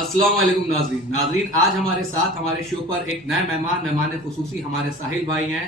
अस्सलाम वालेकुम नाजरीन, आज हमारे साथ हमारे शो पर एक नए मेहमान खुसूसी हमारे साहिल भाई हैं।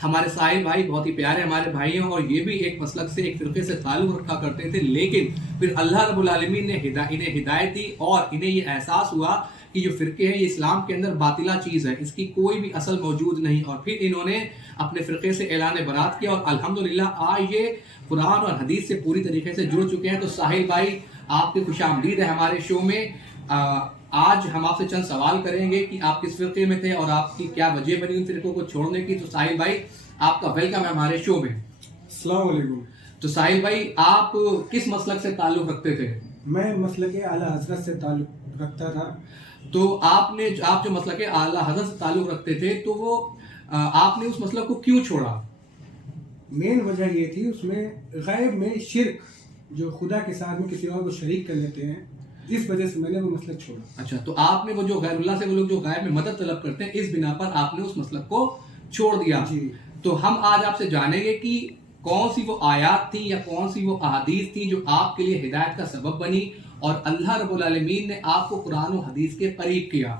हमारे साहिल भाई बहुत ही प्यारे हमारे भाई हैं और ये भी एक मसलक से एक फिरके से ताल्लुक़ रखा करते थे, लेकिन फिर अल्लाह रब्बुल आलमीन ने इन्हें हिदायत दी और इन्हें ये एहसास हुआ कि जो फिरके हैं ये इस्लाम के अंदर बातिला चीज़ है, इसकी कोई भी असल मौजूद नहीं। और फिर इन्होंने अपने फ़िरक़े से ऐलान बरात किया और अल्हम्दुलिल्लाह आज ये कुरान और हदीस से पूरी तरीके से जुड़ चुके हैं। तो साहिल भाई, आपकी खुशामदीद है हमारे शो में। आज हम आपसे चंद सवाल करेंगे कि आप किस फ़िरक़े में थे और आपकी क्या वजह बनी उन फ़िरक़ों को छोड़ने की। तो साहिल भाई, आपका वेलकम है हमारे शो में। अस्सलाम वालेकुम। तो साहिल भाई, आप किस मसलक से ताल्लुक़ रखते थे? मैं मसलक आला हज़रत से ताल्लुक़ रखता था। तो आप जो मसलक आला हज़रत से ताल्लुक़ रखते थे, तो वो आपने उस मसलक को क्यों छोड़ा? मेन वजह ये थी, उसमें गैब में शिरक, जो खुदा के साथ में किसी और को शरीक कर लेते हैं, इस वजह से मैंने वो मसलक छोड़ा। अच्छा, तो आपने वो जो गैरुल्लाह से वो लोग जो गैब में मदद तलब करते हैं, इस बिना पर आपने उस मसलक को छोड़ दिया। जी। तो हम आज आपसे जानेंगे कि कौन सी वो आयात थी या कौन सी वो अहादीस थी जो आपके लिए हिदायत का सबब बनी और अल्लाह रब्बुल आलमीन ने आपको कुरान और हदीस के करीब किया।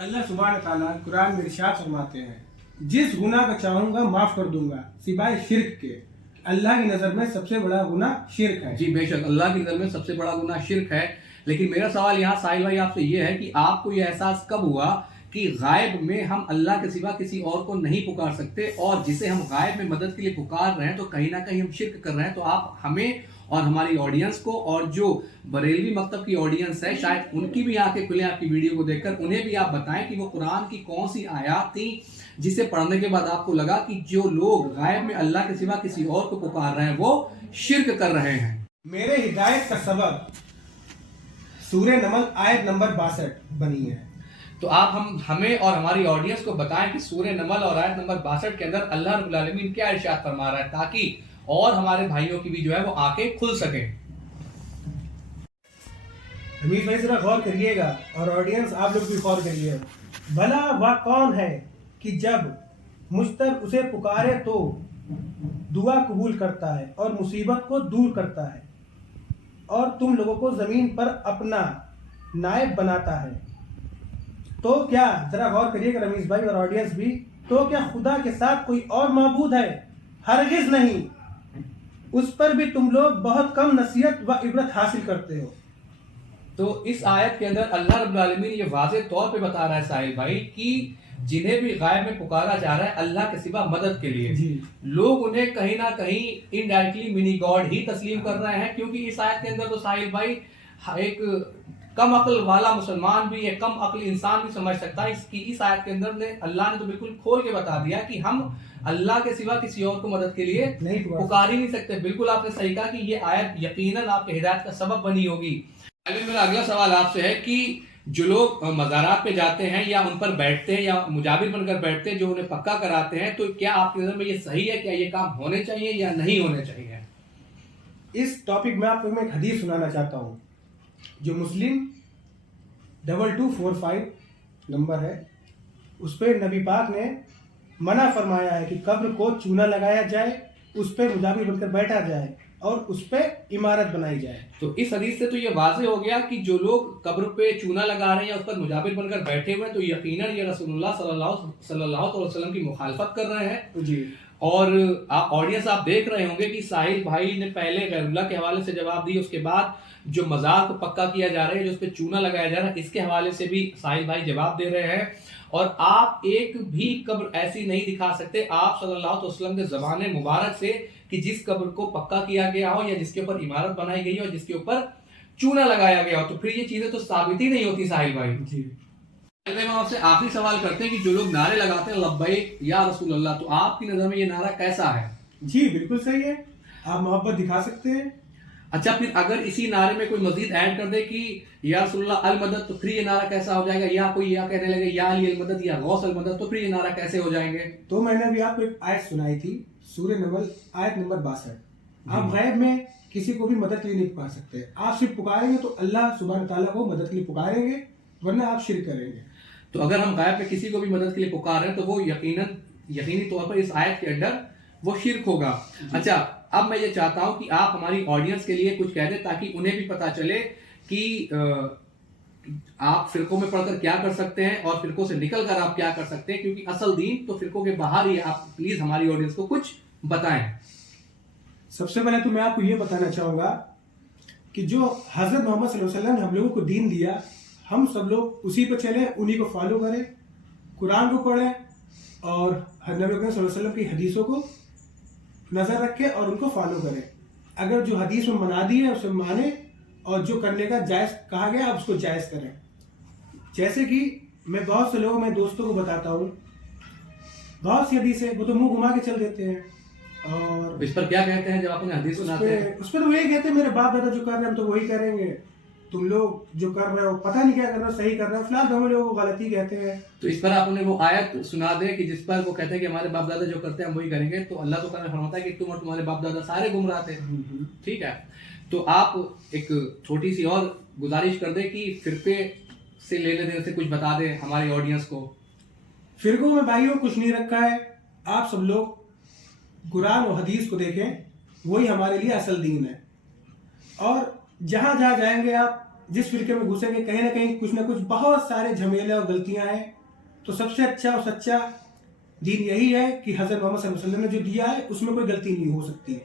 अल्लाह सुब्हान तआला कुरान में इरशाद फरमाते हैं, जिस गुनाह का चाहूंगा माफ कर दूंगा सिवाय शिरक के। अल्लाह की नज़र में सबसे बड़ा गुनाह शिरक है। जी बेशक, अल्लाह की नज़र में सबसे बड़ा गुनाह शिरक है। लेकिन मेरा सवाल यहाँ साहिल भाई आपसे ये है कि आपको ये एहसास कब हुआ कि गायब में हम अल्लाह के सिवा किसी और को नहीं पुकार सकते, और जिसे हम गायब में मदद के लिए पुकार रहे हैं तो कहीं ना कहीं हम शिरक कर रहे हैं? तो आप हमें और हमारी ऑडियंस को, और जो बरेलवी मकतब की ऑडियंस है शायद उनकी भी आंखें खुले आपकी वीडियो को देखकर, उन्हें भी आप बताएं कि वो कुरान की कौन सी आयत थी जिसे पढ़ने के बाद आपको लगा कि जो लोग गायब में अल्लाह के सिवा किसी और को पुकार रहे हैं वो शिरक कर रहे हैं। मेरे हिदायत का सबब सूरह नमल आयत नंबर 62 बनी है। तो आप हमें और हमारी ऑडियंस को बताएं कि सूरह नमल और आयत नंबर 62 के अंदर अल्लाह रब्बुल आलमीन क्या इरशाद फरमा रहा है, ताकि और हमारे भाइयों की भी जो है वो आंखें खुल सकें। रमीज भाई जरा गौर करिएगा और ऑडियंस आप लोग भी गौर करिए। भला वह कौन है कि जब मुश्तर उसे पुकारे तो दुआ कबूल करता है और मुसीबत को दूर करता है और तुम लोगों को ज़मीन पर अपना नायब बनाता है। तो क्या, जरा गौर करिएगा रमीज भाई और ऑडियंस भी, तो क्या खुदा के साथ कोई और माबूद है? हरगिज़ नहीं। उस पर भी तुम लोग बहुत कम नसीहत व इबरत हासिल करते हो। तो इस आयत के अंदर अल्लाह रब्बुल आलमीन ये वाज़ेह तौर पे बता रहा है साहिल भाई कि जिन्हें भी गायब में पुकारा जा रहा है अल्लाह के सिवा मदद के लिए, जी। लोग उन्हें कहीं ना कहीं इनडायरेक्टली मिनी गॉड ही तस्लीम कर रहे हैं। क्योंकि इस आयत के अंदर तो साहिल भाई एक कम अक्ल वाला मुसलमान भी, एक कम अक्ल इंसान भी समझ सकता है इसकी। इस आयत के अंदर ने अल्लाह ने तो बिल्कुल खोल के बता दिया कि हम अल्लाह के सिवा किसी और को मदद के लिए नहीं पुकार ही नहीं सकते। बिल्कुल आपने सही कहा कि ये आयत यकीनन आपके हिदायत का सबब बनी होगी। मेरा अगला सवाल आपसे है कि जो लोग मज़ारात पे जाते हैं या उन पर बैठते हैं या मुजाबिर बनकर बैठते हैं, जो उन्हें पक्का कराते हैं, तो क्या आपकी नज़र में ये सही है? क्या ये काम होने चाहिए या नहीं होने चाहिए? इस टॉपिक में आपको मैं एक हदीस सुनाना चाहता हूँ जो मुस्लिम 2245 नंबर है। उस पर नबी पाक ने मना फरमाया है कि कब्र को चूना लगाया जाए, उस पर मुजाबिर बनकर बैठा जाए और उस पर इमारत बनाई जाए। तो इस हदीस से तो ये वाज़ेह हो गया कि जो लोग कब्र पे चूना लगा रहे हैं या उस पर मुजाबिर बनकर बैठे हुए हैं, तो यकीनन ये रसूलुल्लाह सल्लल्लाहु अलैहि वसल्लम की मुखालफत कर रहे हैं। जी। और ऑडियंस आप देख रहे होंगे कि साहिल भाई ने पहले गैरुल्लाह के हवाले से जवाब दिया, उसके बाद जो मज़ार को पक्का किया जा रहा है, जो उस पर चूना लगाया जा रहा है, इसके हवाले से भी साहिल भाई जवाब दे रहे हैं। और आप एक भी कब्र ऐसी नहीं दिखा सकते आप सल्लल्लाहु अलैहि वसल्लम के ज़माने मुबारक से कि जिस कब्र को पक्का किया गया हो या जिसके ऊपर इमारत बनाई गई हो, जिसके ऊपर चूना लगाया गया हो। तो फिर ये चीज़ें तो साबित ही नहीं होती साहिल भाई। जी। हम आपसे आखिरी सवाल करते हैं कि जो लोग नारे लगाते हैं लब्बैक या रसूल अल्लाह, तो आपकी नज़र में ये नारा कैसा है? जी बिल्कुल सही है, आप मोहब्बत दिखा सकते हैं। अच्छा, फिर अगर इसी नारे में कोई मजीद ऐड कर दे कि या रसूलुल्लाह अल मदद, तो फिर ये नारा कैसा हो जाएगा? या कोई या कहने लगे या अली अल मदद या गौस अल मदद, तो फिर ये नारा कैसे हो जाएंगे? तो मैंने अभी आपको एक आयत सुनाई थी, सूरह नमल आयत नंबर 62। आप गैब में किसी को भी मदद के लिए नहीं पुकार सकते। आप सिर्फ पुकारेंगे तो अल्लाह सुब्हान तआला को मदद के लिए पुकारेंगे, वरना आप शिरक करेंगे। तो अगर हम गायब में किसी को भी मदद के लिए पुकार रहे हैं तो वो यकीनी तौर पर इस आयत के अंदर वो शिरक होगा। अच्छा, अब मैं ये चाहता हूँ कि आप हमारी ऑडियंस के लिए कुछ कह दें ताकि उन्हें भी पता चले कि آپ فرقوں میں پڑھ کر کیا کر سکتے ہیں اور فرقوں سے نکل کر آپ کیا کر سکتے ہیں, کیونکہ اصل دین تو فرقوں کے باہر ہی ہے. آپ پلیز ہماری آڈینس کو کچھ بتائیں. سب سے پہلے تو میں آپ کو یہ بتانا چاہوں گا کہ جو حضرت محمد صلی اللہ علیہ وسلم نے ہم لوگوں کو دین دیا, ہم سب لوگ اسی پہ چلیں, انہی کو فالو کریں, قرآن کو پڑھیں اور نبی اکرم صلی اللہ علیہ وسلم کی حدیثوں کو نظر رکھیں اور ان کو فالو کریں. اگر جو حدیث میں منا دی ہے اسے مانیں, اور جو کرنے کا جائز کہا گیا آپ اس کو جائز کریں. جیسے کہ میں بہت سے لوگوں میں دوستوں کو بتاتا ہوں, بہت سی حدیث ہے وہ تو منہ گھما کے چل دیتے ہیں, اور اس پر کیا کہتے ہیں جب آپ انہیں حدیث سناتے ہیں؟ اس پہ تو وہی کہتے ہیں میرے باپ دادا جو کر رہے ہیں ہم تو وہی کریں گے, تم لوگ جو کر رہے ہو پتہ نہیں کیا کر رہے ہو, صحیح کر رہے ہو, فی الحال تو ہم لوگوں کو غلطی کہتے ہیں. تو اس پر آپ انہیں وہ آیت سنا دیں کہ جس پر وہ کہتے ہیں کہ ہمارے باپ دادا جو کرتے ہیں ہم وہی کریں گے. تو اللہ تعالیٰ فرماتا ہے کہ تم اور تمہارے باپ دادا سارے گمراہ تھے. ٹھیک ہے, تو آپ ایک چھوٹی سی اور گزارش کر دیں کہ فرقے سے لینے دینے سے کچھ بتا دیں ہماری آڈینس کو. فرقوں میں بھائیوں کچھ نہیں رکھا ہے, آپ سب لوگ قرآن و حدیث کو دیکھیں, وہی ہمارے لیے اصل دین ہے. اور جہاں جہاں جائیں گے آپ, جس فرقے میں گھسیں گے, کہیں نہ کہیں کچھ نہ کچھ بہت سارے جھمیلے اور غلطیاں ہیں. تو سب سے اچھا اور سچا دین یہی ہے کہ حضرت محمد صلی اللہ علیہ وسلم نے جو دیا ہے اس میں کوئی غلطی نہیں ہو سکتی.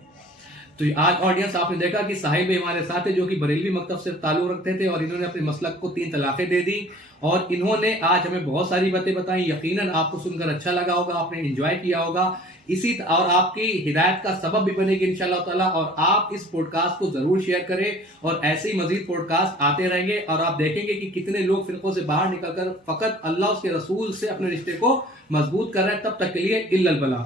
تو آج آڈینس آپ نے دیکھا کہ صاحب بھائی ہمارے ساتھ ہے جو کہ بریلوی مکتب سے تعلق رکھتے تھے, اور انہوں نے اپنے مسلک کو 3 طلاقیں دے دی, اور انہوں نے آج ہمیں بہت ساری باتیں بتائیں. یقیناً آپ کو سن کر اچھا لگا ہوگا, آپ نے انجوائے کیا ہوگا, اور آپ کی ہدایت کا سبب بھی بنے گی انشاءاللہ تعالیٰ. اور آپ اس پوڈ کاسٹ کو ضرور شیئر کریں, اور ایسے ہی مزید پوڈ کاسٹ آتے رہیں گے, اور آپ دیکھیں گے کہ کتنے لوگ فرقوں سے باہر نکل کر فقط اللہ اس کے رسول سے اپنے رشتے کو مضبوط کر رہے ہیں. تب تک کے لیے الا البلاغ.